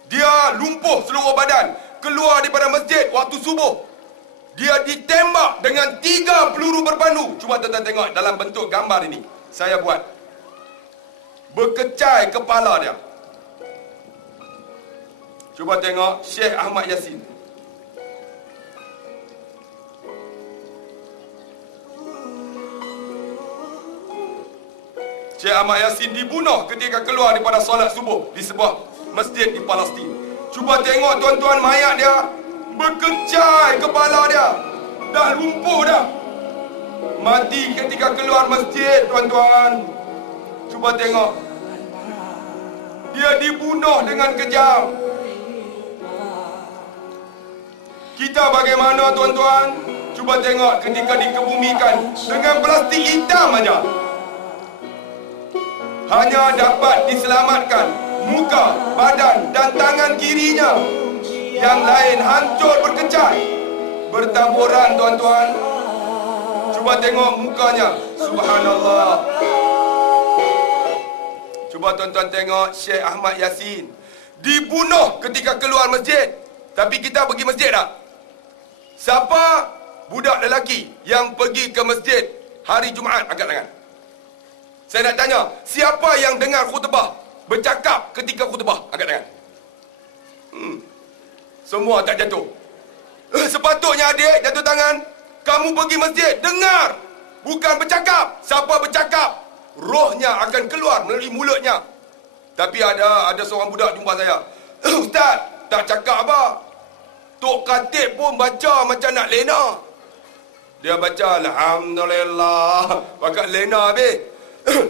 Dia lumpuh seluruh badan, keluar daripada masjid waktu subuh. Dia ditembak dengan 3 peluru berpandu. Cuba tuan-tuan tengok dalam bentuk gambar ini. Saya buat. Berkecai kepala dia. Cuba tengok Syekh Ahmad Yasin. Syekh Ahmad Yasin dibunuh ketika keluar daripada solat subuh di sebuah masjid di Palestin. Cuba tengok tuan-tuan, mayat dia berkecai kepala dia. Dah lumpuh dah. Mati ketika keluar masjid tuan-tuan. Cuba tengok. Dia dibunuh dengan kejam. Kita bagaimana tuan-tuan? Cuba tengok ketika dikebumikan dengan plastik hitam aja. Hanya dapat diselamatkan muka, badan dan tangan kirinya. Yang lain hancur berkecai, bertaburan tuan-tuan. Cuba tengok mukanya. Subhanallah. Cuba tuan-tuan tengok Syekh Ahmad Yasin dibunuh ketika keluar masjid. Tapi kita pergi masjid tak? Siapa budak lelaki yang pergi ke masjid hari Jumaat? Angkat tangan. Saya nak tanya, siapa yang dengar khutbah bercakap ketika khutbah? Angkat tangan. Semua tak jatuh. Sepatutnya adik jatuh tangan. Kamu pergi masjid, dengar, bukan bercakap. Siapa bercakap, rohnya akan keluar melalui mulutnya. Tapi ada seorang budak jumpa saya. Ustaz, tak cakap apa. Tok Khatib pun baca macam nak lena. Dia baca Alhamdulillah, pakat lena habis.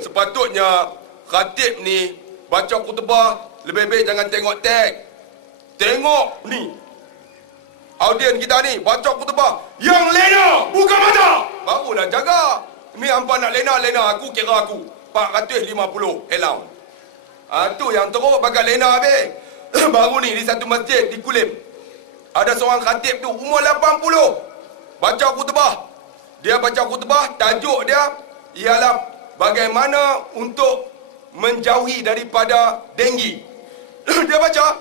Sepatutnya khatib ni baca khutbah lebih baik jangan tengok tag. Tengok ni, audien kita ni baca khutbah yang lena, buka mata, barulah jaga. Ni hampa nak lena aku kira aku 450 allowance. Tu yang teruk bagai lena habis. Baru ni di satu masjid di Kulim, ada seorang khatib tu umur 80, baca khutbah. Dia baca khutbah, tajuk dia ialah bagaimana untuk menjauhi daripada denggi. Dia baca,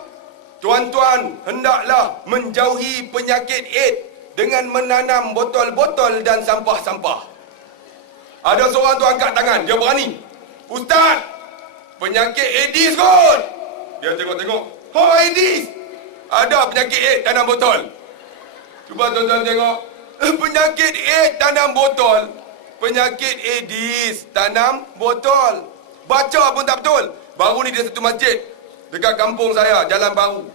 tuan-tuan hendaklah menjauhi penyakit AIDS dengan menanam botol-botol dan sampah-sampah. Ada seorang tu angkat tangan, dia berani. Ustaz, penyakit AIDS kot. Dia tengok-tengok, AIDS. Ada penyakit AIDS tanam botol. Cuba tuan-tuan tengok, penyakit AIDS tanam botol. Penyakit AIDS tanam botol. Baca pun tak betul. Baru ni dia satu masjid dekat kampung saya, Jalan Baru.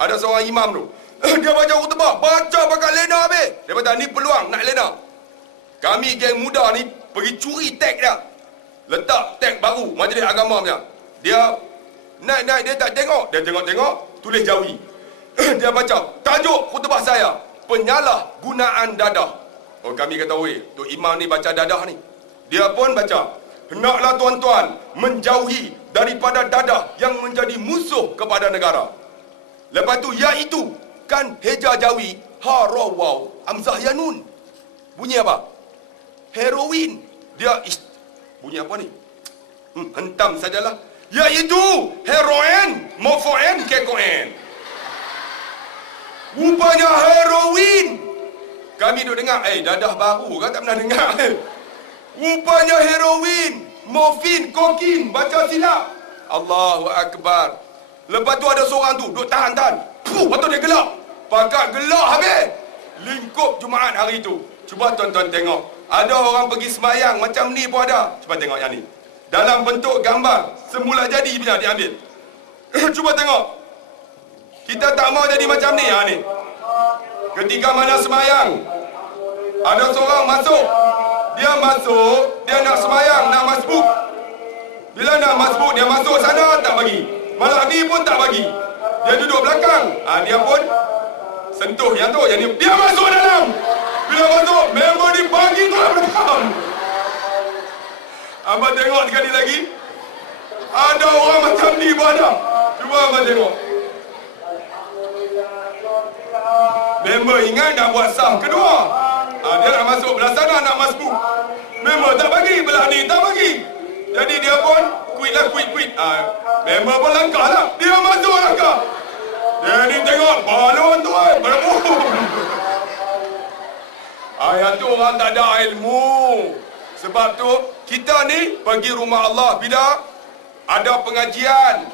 Ada seorang imam tu. Dia baca khutbah, baca pakai lena habis. Dia kata ni peluang nak lena. Kami geng muda ni pergi curi tag dia. Letak tag baru majlis agama punya. Dia naik dia tak tengok. Dia tengok-tengok, tulis jawi. Dia baca tajuk khutbah saya, penyalahgunaan dadah. Oh, kami kata, weh, Tok Imam ni baca dadah ni. Dia pun baca, hendaklah tuan-tuan menjauhi daripada dadah yang menjadi musuh kepada negara. Lepas tu, iaitu kan heja jawi, ha ra waw amzah ya nun. Bunyi apa? Heroin. Dia bunyi apa ni? Hentam sajalah. Iaitu heroin, morfin, kekoin. Rupanya heroin. Kami duk dengar, dadah baru kan tak pernah dengar. Rupanya heroin, morfin, kokin, baca silap. Allahu Akbar. Lepas tu ada seorang tu duk tahan-tahan. Lepas tu dia gelak. Pakat gelak habis. Lingkup Jumaat hari tu. Cuba tuan-tuan tengok. Ada orang pergi semayang macam ni pun ada. Cuba tengok yang ni. Dalam bentuk gambar. Semula jadi punya diambil. Cuba tengok. Kita tak mau jadi macam ni. Ni. Ketika mana semayang. Ada seorang masuk. Dia masuk. Dia nak semayang. Nak masbuk. Bila nak masbuk. Dia masuk sana tak bagi. Malah ni pun tak bagi. Dia duduk belakang. Dia pun sentuh yang tu. Yang ni. Dia masuk dalam. Bila masuk. Member ni bagi tu lah belakang. Abang tengok sekali lagi. Ada orang macam ni pun ada. Cuba abang tengok. Member ingat nak buat sah kedua. Dia nak masuk belah sana nak masbuk. Member tak bagi. Belah ni tak bagi. Jadi dia pun quit. Member pun langkah lah. Dia masuk langkah. Dia ni tengok balon tu berebut. Yang tu orang tak ada ilmu. Sebab tu kita ni pergi rumah Allah bila ada pengajian.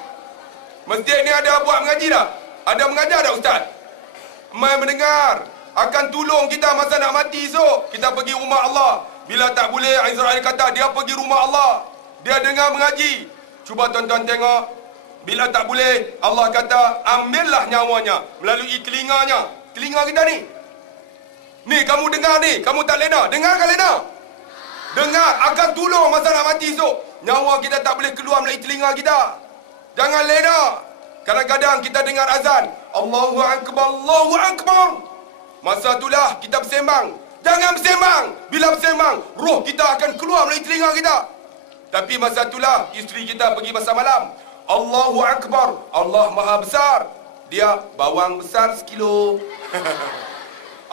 Masjid ni ada buat mengaji tak? Ada mengajar tak ustaz? Mai mendengar. Akan tolong kita masa nak mati esok. Kita pergi rumah Allah. Bila tak boleh, Israel kata dia pergi rumah Allah. Dia dengar mengaji. Cuba tuan-tuan tengok. Bila tak boleh, Allah kata ambillah nyawanya melalui telinganya. Telinga kita ni. Ni kamu dengar ni. Kamu tak lena. Dengar kan lena? Dengar. Akan tolong masa nak mati esok. Nyawa kita tak boleh keluar melalui telinga kita. Jangan lena. Kadang-kadang kita dengar azan. Allahu Akbar, Allahu Akbar. Masa itulah kita bersembang. Jangan bersembang. Bila bersembang, roh kita akan keluar melalui telinga kita. Tapi masa itulah isteri kita pergi pasar malam. Allahu Akbar. Allah Maha Besar. Dia bawang besar 1 kilo.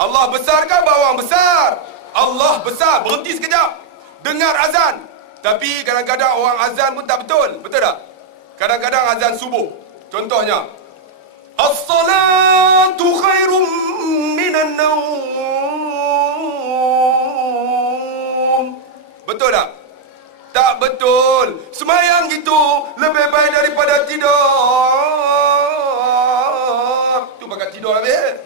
Allah besar kan bawang besar? Allah besar. Berhenti sekejap. Dengar azan. Tapi kadang-kadang orang azan pun tak betul. Betul tak? Kadang-kadang azan subuh. Contohnya. As-salatu khairum minan naum. Betul tak? Tak betul. Semayang gitu lebih baik daripada tidur. Tu pakai tidur habis.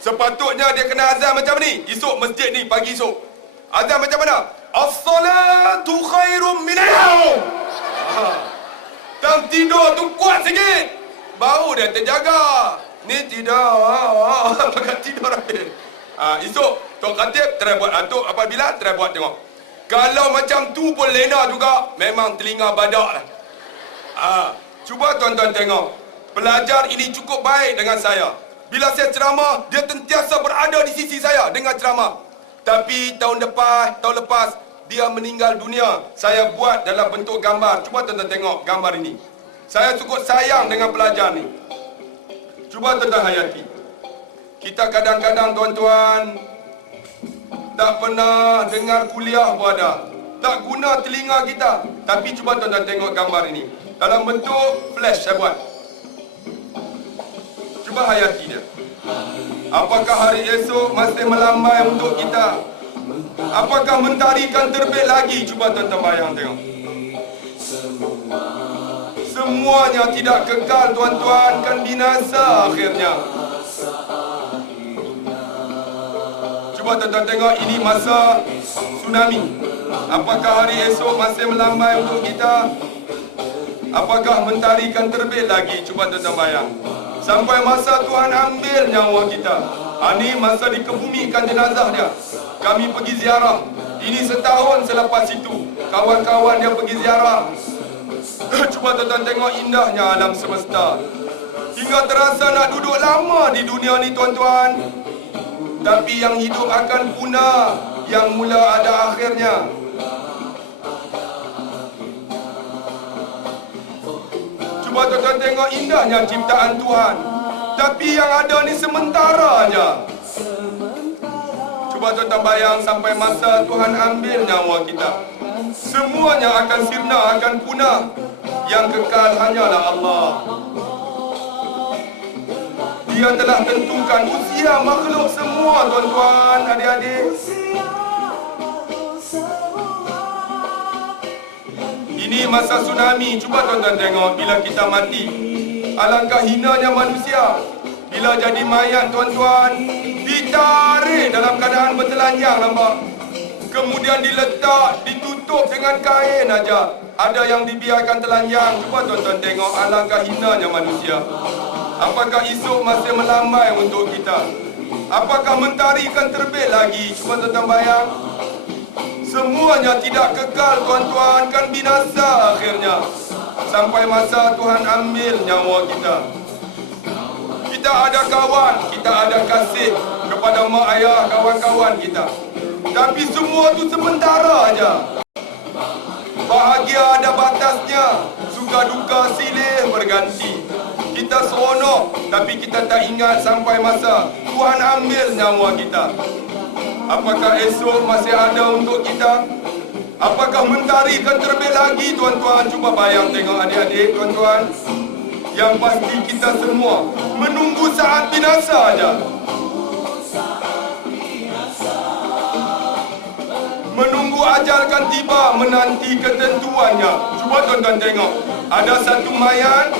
Sepatutnya dia kena azan macam ni. Esok masjid ni pagi esok. Azan macam mana? As-salatu khairum minan naum. Tang tidur tu kuat sikit. Baru dia terjaga. Ni tidur. Pakai tidur habis. Esok Tok Khatib try buat. Tok apabila try buat tengok. Kalau macam tu pun lena juga, memang telinga badak lah. Cuba tuan-tuan tengok. Pelajar ini cukup baik dengan saya. Bila saya ceramah, dia sentiasa berada di sisi saya dengan ceramah. Tapi tahun lepas, dia meninggal dunia. Saya buat dalam bentuk gambar. Cuba tuan-tuan tengok gambar ini. Saya cukup sayang dengan pelajar ni. Cuba tuan-tuan hayati. Kita kadang-kadang tuan-tuan tak pernah dengar kuliah pun ada. Tak guna telinga kita. Tapi cuba tuan-tuan tengok gambar ini. Dalam bentuk flash saya buat. Cuba hayati dia. Apakah hari esok masih melambai untuk kita? Apakah mentari kan terbit lagi? Cuba tuan-tuan bayang tengok. Semuanya tidak kekal tuan-tuan, kan binasa akhirnya. Cuba tuan-tuan tengok, ini masa tsunami. Apakah hari esok masih melambai untuk kita? Apakah mentari kan terbit lagi? Cuba tuan-tuan bayang. Sampai masa Tuhan ambil nyawa kita. Ini masa dikebumikan jenazah dia. Kami pergi ziarah. Ini setahun selepas itu. Kawan-kawan dia pergi ziarah. Cuba tuan-tuan tengok indahnya alam semesta. Hingga terasa nak duduk lama di dunia ni tuan-tuan. Tapi yang hidup akan punah. Yang mula ada akhirnya. Cuba tuan-tuan tengok indahnya ciptaan Tuhan. Tapi yang ada ni sementara aja. Cuba tuan-tuan bayang sampai masa Tuhan ambil nyawa kita. Semuanya akan sirna, akan punah. Yang kekal hanyalah Allah. Dia telah tentukan usia makhluk semua, tuan-tuan, adik-adik. Ini masa tsunami. Cuba tuan-tuan tengok, bila kita mati, alangkah hinanya manusia. Bila jadi mayat, tuan-tuan, ditarik dalam keadaan bertelanjang, nampak? Kemudian diletak, ditutup dengan kain aja. Ada yang dibiarkan telanjang. Cuba tuan-tuan tengok, alangkah hinanya manusia. Apakah esok masih melambai untuk kita? Apakah mentari akan terbit lagi? Cuba tuan-tuan bayang. Semuanya tidak kekal, tuan-tuan, kan binasa akhirnya. Sampai masa Tuhan ambil nyawa kita. Kita ada kawan, kita ada kasih kepada mak ayah, kawan-kawan kita. Tapi semua tu sementara aja. Bahagia ada batasnya, suka duka silih berganti. Kita seronok, tapi kita tak ingat sampai masa Tuhan ambil nyawa kita. Apakah esok masih ada untuk kita? Apakah mentari akan terbit lagi, tuan-tuan? Cuba bayang tengok adik-adik, tuan-tuan. Yang pasti kita semua menunggu saat binasa aja. Menunggu ajal kan tiba, menanti ketentuannya. Cuba tuan-tuan tengok, ada satu mayat.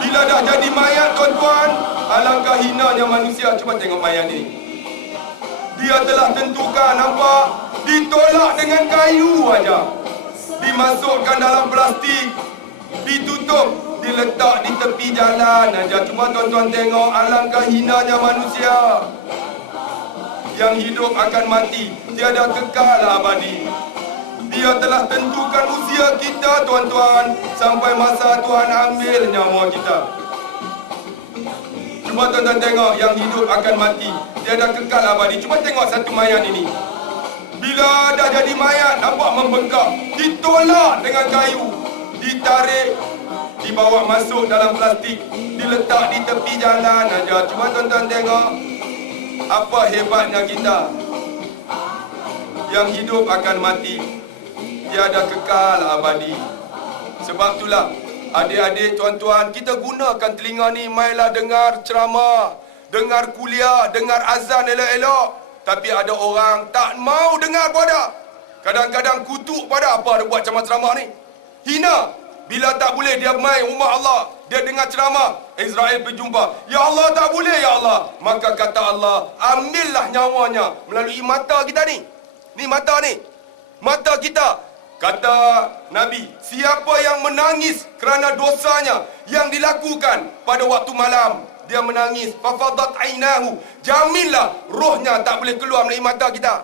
Bila dah jadi mayat, tuan-tuan, alangkah hinanya manusia. Cuba tengok mayat ni. Dia telah tentukan, nampak? Ditolak dengan kayu aja. Dimasukkan dalam plastik, ditutup, diletak di tepi jalan aja. Cuba tuan-tuan tengok, alangkah hinanya manusia. Yang hidup akan mati, tiada kekal abadi. Dia telah tentukan usia kita, tuan-tuan, sampai masa Tuhan ambil nyawa kita. Cuba tuan-tuan tengok, yang hidup akan mati, tiada kekal abadi. Cuba tengok satu mayat ini. Bila dah jadi mayat, nampak membengkak, ditolak dengan kayu, ditarik, dibawa masuk dalam plastik, diletak di tepi jalan aja. Cuba tuan-tuan tengok, apa hebatnya kita. Yang hidup akan mati, tiada kekal abadi. Sebab itulah, adik-adik, tuan-tuan, kita gunakan telinga ni, mailah dengar ceramah, dengar kuliah, dengar azan elok-elok. Tapi ada orang tak mau dengar pada. Kadang-kadang kutuk pada apa dia buat ceramah ni. Hina. Bila tak boleh dia mai rumah Allah, dia dengar ceramah, Israel berjumpa. Ya Allah, tak boleh ya Allah. Maka kata Allah, ambillah nyawanya melalui mata kita ni. Ni mata ni. Mata kita. Kata Nabi, siapa yang menangis kerana dosanya yang dilakukan pada waktu malam, dia menangis, fafadat ainahu, jaminlah rohnya tak boleh keluar melalui mata kita.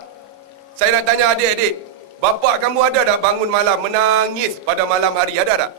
Saya nak tanya adik-adik, bapa kamu ada tak bangun malam menangis pada malam hari? Ada tak?